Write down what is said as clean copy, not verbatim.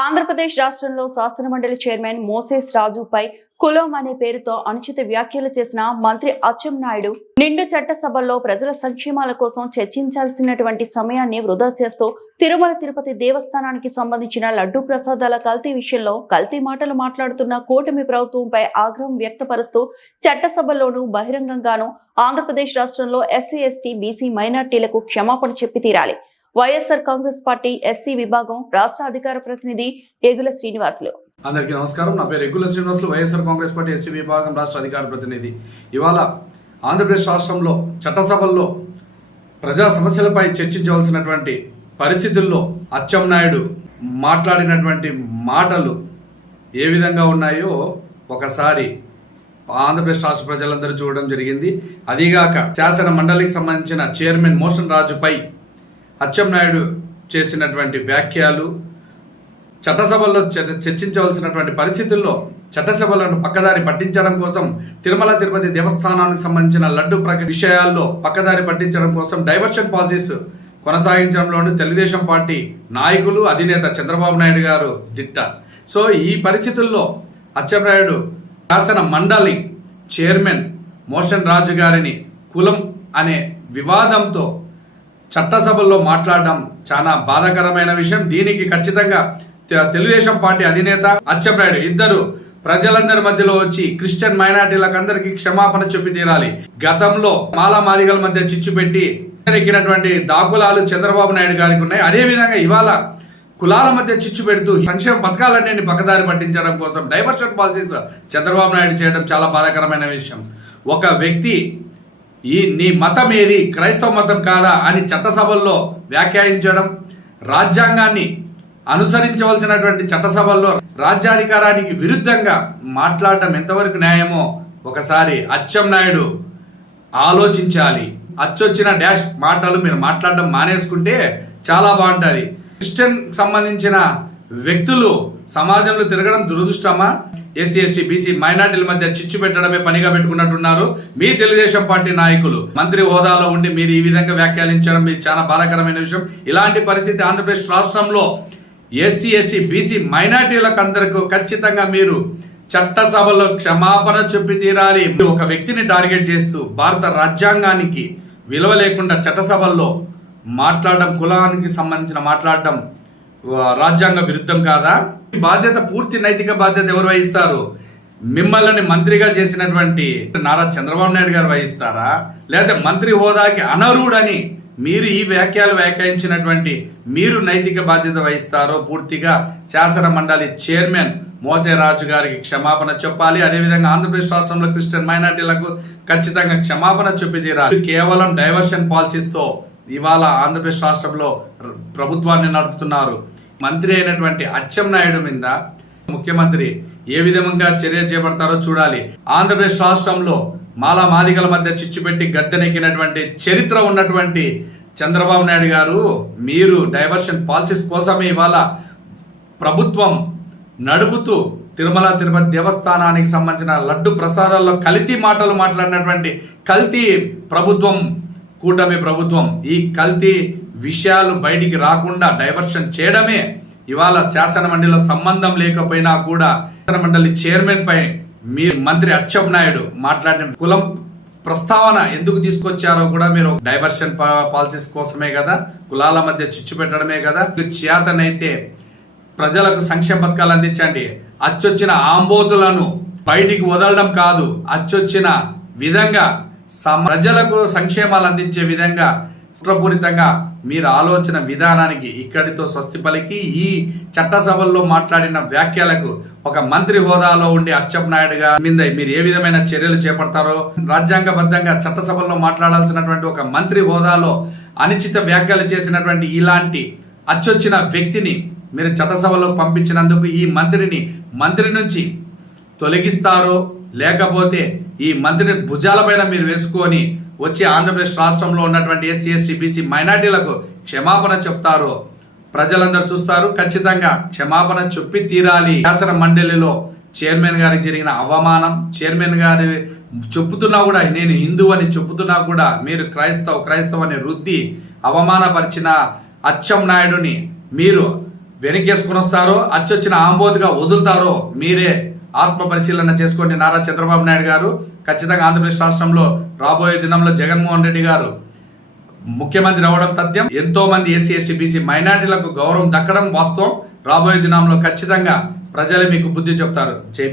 ఆంధ్రప్రదేశ్ రాష్ట్రంలో శాసనమండలి chairman Moses రాజుపై కులం అనే పేరుతో అనుచిత వ్యాఖ్యలు చేసిన మంత్రి అచ్చెన్నాయుడు నిండు చట్టసభల్లో ప్రజల సంక్షేమాల కోసం చర్చించాల్సినటువంటి సమయాన్ని వృధా చేస్తూ తిరుమల తిరుపతి దేవస్థానానికి సంబంధించిన లడ్డూ ప్రసాదాల కల్తీ విషయంలో కల్తీ మాటలు మాట్లాడుతున్న కూటమి ప్రభుత్వంపై ఆగ్రహం వ్యక్తపరుస్తూ చట్టసభల్లోనూ బహిరంగంగానూ ఆంధ్రప్రదేశ్ రాష్ట్రంలో ఎస్సీ ఎస్టీ బీసీ మైనార్టీలకు క్షమాపణ చెప్పి తీరాలి. వైఎస్ఆర్ కాంగ్రెస్ పార్టీ ఎస్సీ విభాగం రాష్ట్ర అధికార ప్రతినిధి ఏగుల శ్రీనివాసులు. అందరికీ నమస్కారం. నా పేరు ఏగుల శ్రీనివాసులు, వైఎస్ఆర్ కాంగ్రెస్ పార్టీ ఎస్సీ విభాగం రాష్ట్ర అధికార ప్రతినిధి. ఇవాళ ఆంధ్రప్రదేశ్ రాష్ట్రంలో చట్టసభల్లో ప్రజా సమస్యలపై చర్చించవలసినటువంటి పరిస్థితుల్లో అచ్చెన్నాయుడు మాట్లాడినటువంటి మాటలు ఏ విధంగా ఉన్నాయో ఒకసారి ఆంధ్రప్రదేశ్ రాష్ట్ర ప్రజలందరూ చూడడం జరిగింది. అదిగాక శాసన మండలికి సంబంధించిన చైర్మన్ మోషన్ రాజుపై అచ్చెన్నాయుడు చేసినటువంటి వ్యాఖ్యలు చట్టసభల్లో చర్చించవలసినటువంటి పరిస్థితుల్లో చట్టసభలను పక్కదారి పట్టించడం కోసం తిరుమల తిరుపతి దేవస్థానానికి సంబంధించిన లడ్డు విషయాల్లో పక్కదారి పట్టించడం కోసం డైవర్షన్ పాలసీస్ కొనసాగించడంలోనూ తెలుగుదేశం పార్టీ నాయకులు అధినేత చంద్రబాబు నాయుడు గారు దిట్ట. సో ఈ పరిస్థితుల్లో అచ్చెన్నాయుడు శాసన మండలి చైర్మన్ మోషన్ రాజు గారిని కులం అనే వివాదంతో చట్టసభల్లో మాట్లాడడం చాలా బాధాకరమైన విషయం. దీనికి ఖచ్చితంగా తెలుగుదేశం పార్టీ అధినేత అచ్చెన్నాయుడు ఇద్దరు ప్రజలందరి మధ్యలో వచ్చి క్రిస్టియన్ మైనార్టీలకు అందరికీ క్షమాపణ చెప్పి తీరాలి. గతంలో మాలామాదిగల మధ్య చిచ్చు పెట్టి ఎక్కినటువంటి దాఖలాలు చంద్రబాబు నాయుడు గారికి ఉన్నాయి. అదేవిధంగా ఇవాళ కులాల మధ్య చిచ్చు పెడుతూ సంక్షేమ పథకాలన్నింటినీ పక్కదారి పట్టించడం కోసం డైవర్షన్ పాలసీస్ చంద్రబాబు నాయుడు చేయడం చాలా బాధాకరమైన విషయం. ఒక వ్యక్తి నీ మతం ఏది, క్రైస్తవ మతం కాదా అని చట్టసభల్లో వ్యాఖ్యానించడం, రాజ్యాంగాన్ని అనుసరించవలసినటువంటి చట్టసభల్లో రాజ్యాధికారానికి విరుద్ధంగా మాట్లాడడం ఎంతవరకు న్యాయమో ఒకసారి అచ్చెన్నాయుడు ఆలోచించాలి. అచ్చొచ్చిన డాష్ మాటలు మీరు మాట్లాడడం మానేసుకుంటే చాలా బాగుంటుంది. క్రిస్టియన్ సంబంధించిన వ్యక్తులు సమాజంలో తిరగడం దురదృష్టమా? ఎస్సీ ఎస్టీ బీసీ మైనార్టీల మధ్య చిచ్చు పెట్టడమే పనిగా పెట్టుకున్నట్టున్నారు మీ తెలుగుదేశం పార్టీ నాయకులు. మంత్రి హోదాలో ఉండి మీరు ఈ విధంగా వ్యాఖ్యానించడం మీకు చాలా బాధాకరమైన విషయం. ఇలాంటి పరిస్థితి ఆంధ్రప్రదేశ్ రాష్ట్రంలో ఎస్సీ ఎస్టీ బీసీ మైనార్టీలకు అందరికీ ఖచ్చితంగా మీరు చట్టసభలో క్షమాపణ చెప్పి తీరాలి. ఒక వ్యక్తిని టార్గెట్ చేస్తూ భారత రాజ్యాంగానికి విలువ లేకుండా చట్టసభల్లో మాట్లాడడం, కులానికి సంబంధించిన మాట్లాడడం రాజ్యాంగ విరుద్ధం కాదా? బాధ్యత, పూర్తి నైతిక బాధ్యత ఎవరు వహిస్తారు? మిమ్మల్ని మంత్రిగా చేసినటువంటి నారా చంద్రబాబు నాయుడు గారు వహిస్తారా, లేదా మంత్రి హోదాకి అనర్హుడని మీరు ఈ వ్యాఖ్యలు వ్యాఖ్యానించినటువంటి మీరు నైతిక బాధ్యత వహిస్తారో పూర్తిగా శాసన మండలి చైర్మన్ మోసేరాజు గారికి క్షమాపణ చెప్పాలి. అదేవిధంగా ఆంధ్రప్రదేశ్ రాష్ట్రంలో క్రిస్టియన్ మైనార్టీలకు ఖచ్చితంగా క్షమాపణ చెప్పి తీరాలి. కేవలం డైవర్షన్ పాలసీస్తో ఇవాళ ఆంధ్రప్రదేశ్ రాష్ట్రంలో ప్రభుత్వాన్ని నడుపుతున్నారు. మంత్రి అయినటువంటి అచ్చెన్నాయుడు మీద ముఖ్యమంత్రి ఏ విధంగా చర్య చేపడతారో చూడాలి. ఆంధ్రప్రదేశ్ రాష్ట్రంలో మాదిగల మధ్య చిచ్చుపెట్టి గద్దెనెక్కినటువంటి చరిత్ర ఉన్నటువంటి చంద్రబాబు నాయుడు గారు మీరు డైవర్షన్ పాలసీస్ కోసమే ఇవాళ ప్రభుత్వం నడుపుతూ తిరుమల తిరుపతి దేవస్థానానికి సంబంధించిన లడ్డు ప్రసాదాల్లో కల్తీ మాటలు మాట్లాడినటువంటి కల్తీ ప్రభుత్వం, కూటమి ప్రభుత్వం. ఈ కల్తీ విషయాలు బయటికి రాకుండా డైవర్షన్ చేయడమే ఇవాళ శాసన మండలిలో సంబంధం లేకపోయినా కూడా శాసన మండలి చైర్మన్ పై మీ మంత్రి అచ్చెన్నాయుడు మాట్లాడిన కులం ప్రస్తావన ఎందుకు తీసుకొచ్చారో కూడా మీరు డైవర్షన్ పాలసీస్ కోసమే కదా, కులాల మధ్య చిచ్చు పెట్టడమే కదా. చేతనైతే ప్రజలకు సంక్షేమ పథకాలు అందించండి. అచ్చొచ్చిన ఆంబోతులను బయటికి వదలడం కాదు, అచ్చొచ్చిన విధంగా ప్రజలకు సంక్షేమాలు అందించే విధంగా కుట్రపూరితంగా మీరు ఆలోచన విధానానికి ఇక్కడితో స్వస్తి పలికి ఈ చట్టసభల్లో మాట్లాడిన వ్యాఖ్యలకు ఒక మంత్రి హోదాలో ఉండి అచ్చెన్నాయుడు మీద మీరు ఏ విధమైన చర్యలు చేపడతారో, రాజ్యాంగబద్ధంగా చట్టసభల్లో మాట్లాడాల్సినటువంటి ఒక మంత్రి హోదాలో అనుచిత వ్యాఖ్యలు చేసినటువంటి ఇలాంటి అచ్చొచ్చిన వ్యక్తిని మీరు చట్టసభలో పంపించినందుకు ఈ మంత్రి నుంచి తొలగిస్తారో, లేకపోతే ఈ మంత్రిని భుజాలపైన మీరు వేసుకొని వచ్చి ఆంధ్రప్రదేశ్ రాష్ట్రంలో ఉన్నటువంటి ఎస్సీ ఎస్టీ బీసీ మైనార్టీలకు క్షమాపణ చెప్తారో ప్రజలందరూ చూస్తారు. ఖచ్చితంగా క్షమాపణ చెప్పి తీరాలి. శాసన మండలిలో చైర్మన్ గారికి జరిగిన అవమానం, చైర్మన్ గారి చెప్పుతున్నా కూడా నేను హిందూ అని చెప్పుతున్నా కూడా మీరు క్రైస్తవ అని రుద్ది అవమానపరిచిన అచ్చెన్నాయుడుని మీరు వెనకేసుకుని వస్తారో అచ్చొచ్చిన ఆంబోతుగా వదులుతారో మీరే ఆత్మ పరిశీలన చేసుకోండి. నారా చంద్రబాబు నాయుడు గారు ఖచ్చితంగా ఆంధ్రప్రదేశ్ రాష్ట్రంలో రాబోయే దినంలో జగన్మోహన్ రెడ్డి గారు ముఖ్యమంత్రి అవ్వడం తథ్యం. ఎంతో మంది ఎస్సీ ఎస్టీ బీసీ మైనార్టీలకు గౌరవం దక్కడం వాస్తవం. రాబోయే దినంలో ఖచ్చితంగా ప్రజలే మీకు బుద్ధి చెప్తారు.